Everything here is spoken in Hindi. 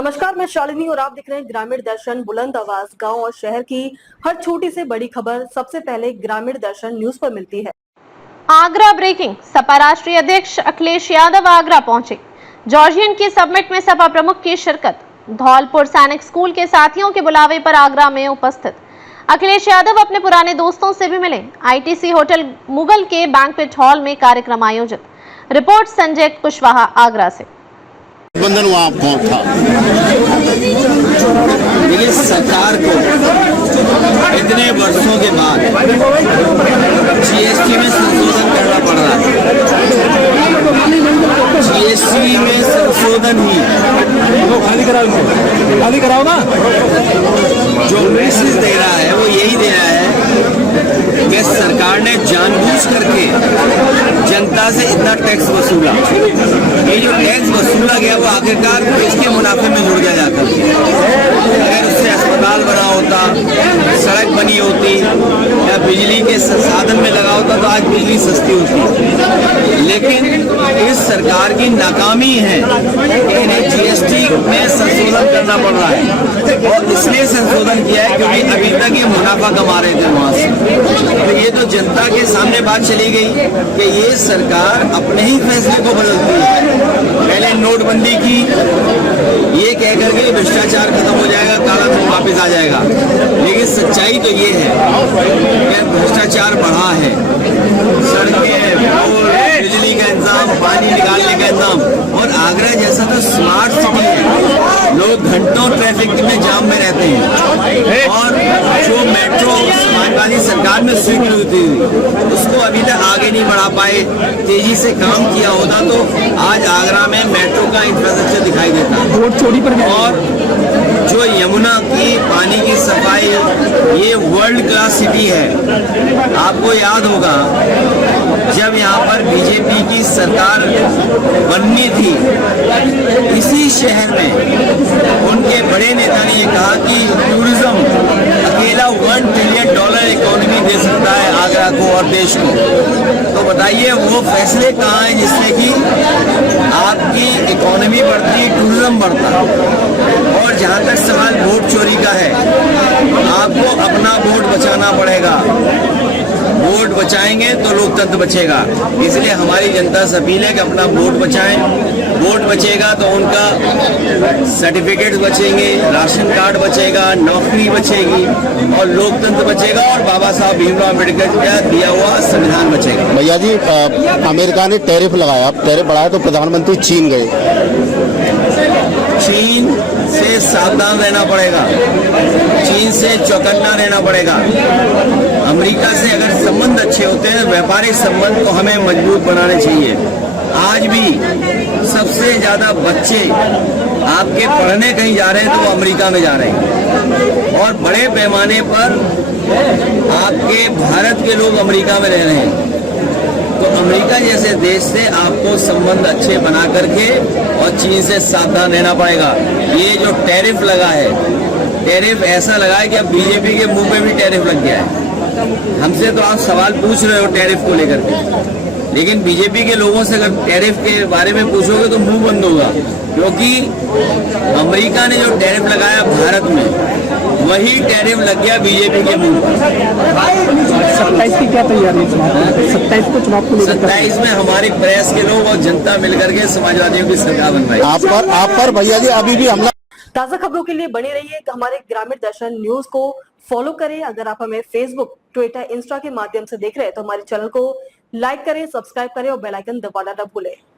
नमस्कार, मैं शालिनी और आप देख रहे हैं ग्रामीण दर्शन। बुलंद आवाज गांव और शहर की हर छोटी से बड़ी खबर सबसे पहले ग्रामीण दर्शन न्यूज पर मिलती है। आगरा ब्रेकिंग। सपा राष्ट्रीय अध्यक्ष अखिलेश यादव आगरा पहुंचे। जॉर्जियन की समिट में सपा प्रमुख की शिरकत। धौलपुर सैनिक स्कूल के साथियों के बुलावे पर आगरा में उपस्थित अखिलेश यादव अपने पुराने दोस्तों से भी मिले। आईटीसी होटल मुगल के बैंक्वेट हॉल में कार्यक्रम आयोजित। रिपोर्ट संजय कुशवाहा आगरा से। बंधन वहाँ था। देखिए, सरकार को इतने वर्षों के बाद जीएसटी में संशोधन करना पड़ रहा है। जीएसटी में संशोधन ही खाली कराओ ना। जो मैसेज दे रहा है वो यही दे रहा है कि सरकार ने जानबूझ करके जनता से इतना टैक्स वसूला। ये जो टैक्स वसूला गया वो आखिरकार इसके मुनाफे में जुड़ गया जाकर। अगर उससे अस्पताल बना होता, सड़क बनी होती या बिजली के संसाधन में लगा होता तो आज बिजली सस्ती होती। लेकिन इस सरकार की नाकामी है कि इन्हें जीएसटी में संशोधन करना पड़ रहा है और इसलिए संशोधन किया है क्योंकि अभी तक ये मुनाफा कमा रहे थे वहां से। तो ये तो जनता के सामने बात चली गई कि ये सरकार अपने ही फैसले को बदलती है। पहले नोटबंदी की, ये कह करके भ्रष्टाचार खत्म हो जाएगा, काला धन वापस आ जाएगा। लेकिन सच्चाई तो ये है कि भ्रष्टाचार बढ़ा है। सड़कें, बिजली का इंतजाम, पानी निकालने का इंतजाम, और आगरा जैसा तो स्मार्ट सिटी है। लोग घंटों ट्रैफिक में जाम में रहते हैं और जो मेट्रो समाजवादी सरकार में स्वीकृति थी उसको अभी तक आगे नहीं बढ़ा पाए। तेजी से काम किया होता तो आज आगरा में मेट्रो का इंफ्रास्ट्रक्चर दिखाई देता। रोड चोरी पर और जो यमुना की पानी की सफाई, ये वर्ल्ड क्लास सिटी है। आपको याद होगा जब यहाँ पर बीजेपी की सरकार बननी थी, इसी शहर में उनके बड़े नेता ने ये कहा कि टूरिज्म अकेला $1 ट्रिलियन इकोनॉमी दे सकता है आगरा को और देश को। तो बताइए वो फैसले कहाँ हैं जिससे कि आपकी इकोनॉमी बढ़ती, टूरिज्म बढ़ता। और जहाँ तक सवाल वोट चोरी का है, आपको अपना वोट बचाना पड़ेगा। वोट बचाएंगे तो लोकतंत्र बचेगा। इसलिए हमारी जनता से अपील है कि अपना वोट बचाएं। वोट बचेगा तो उनका सर्टिफिकेट बचेंगे, राशन कार्ड बचेगा, नौकरी बचेगी और लोकतंत्र बचेगा और बाबा साहब भीमराव अम्बेडकर का दिया हुआ संविधान बचेगा। भैया जी, अमेरिका ने टैरिफ लगाया, टैरिफ बढ़ाया तो प्रधानमंत्री चीन गए। चीन से सावधान रहना पड़ेगा, चीन से चौकन्ना रहना पड़ेगा। अमेरिका से अगर संबंध अच्छे होते हैं, व्यापारिक संबंध, तो हमें मजबूत बनाने चाहिए। आज भी सबसे ज्यादा बच्चे आपके पढ़ने कहीं जा रहे हैं तो वो अमेरिका में जा रहे हैं और बड़े पैमाने पर आपके भारत के लोग अमेरिका में रह रहे हैं। तो अमेरिका जैसे देश से आपको संबंध अच्छे बना करके और चीन से सावधान रहना पड़ेगा। ये जो टैरिफ लगा है, टैरिफ ऐसा लगा है कि अब बीजेपी के मुंह पे भी टैरिफ लग गया है। हमसे तो आप सवाल पूछ रहे हो टैरिफ को लेकर के, लेकिन बीजेपी के लोगों से अगर टैरिफ के बारे में पूछोगे तो मुंह बंद होगा, क्योंकि अमेरिका ने जो टैरिफ लगाया भारत में, वही टैरिफ लग गया बीजेपी के मुंह पर। 27 की क्या तैयारी है? 27 को चुनाव को लेकर 27 में हमारी प्रेस के लोग और जनता मिलकर के समाजवादियों की सरकार बन रही है। आप पर भैया जी अभी भी हमला। ताजा खबरों के लिए बने रहिए हमारे ग्रामीण दर्शन न्यूज को फॉलो करें। अगर आप हमें फेसबुक, ट्विटर, इंस्टा के माध्यम से देख रहे हैं तो हमारे चैनल को लाइक करें, सब्सक्राइब करें और बेल आइकन दबाना न भूलें।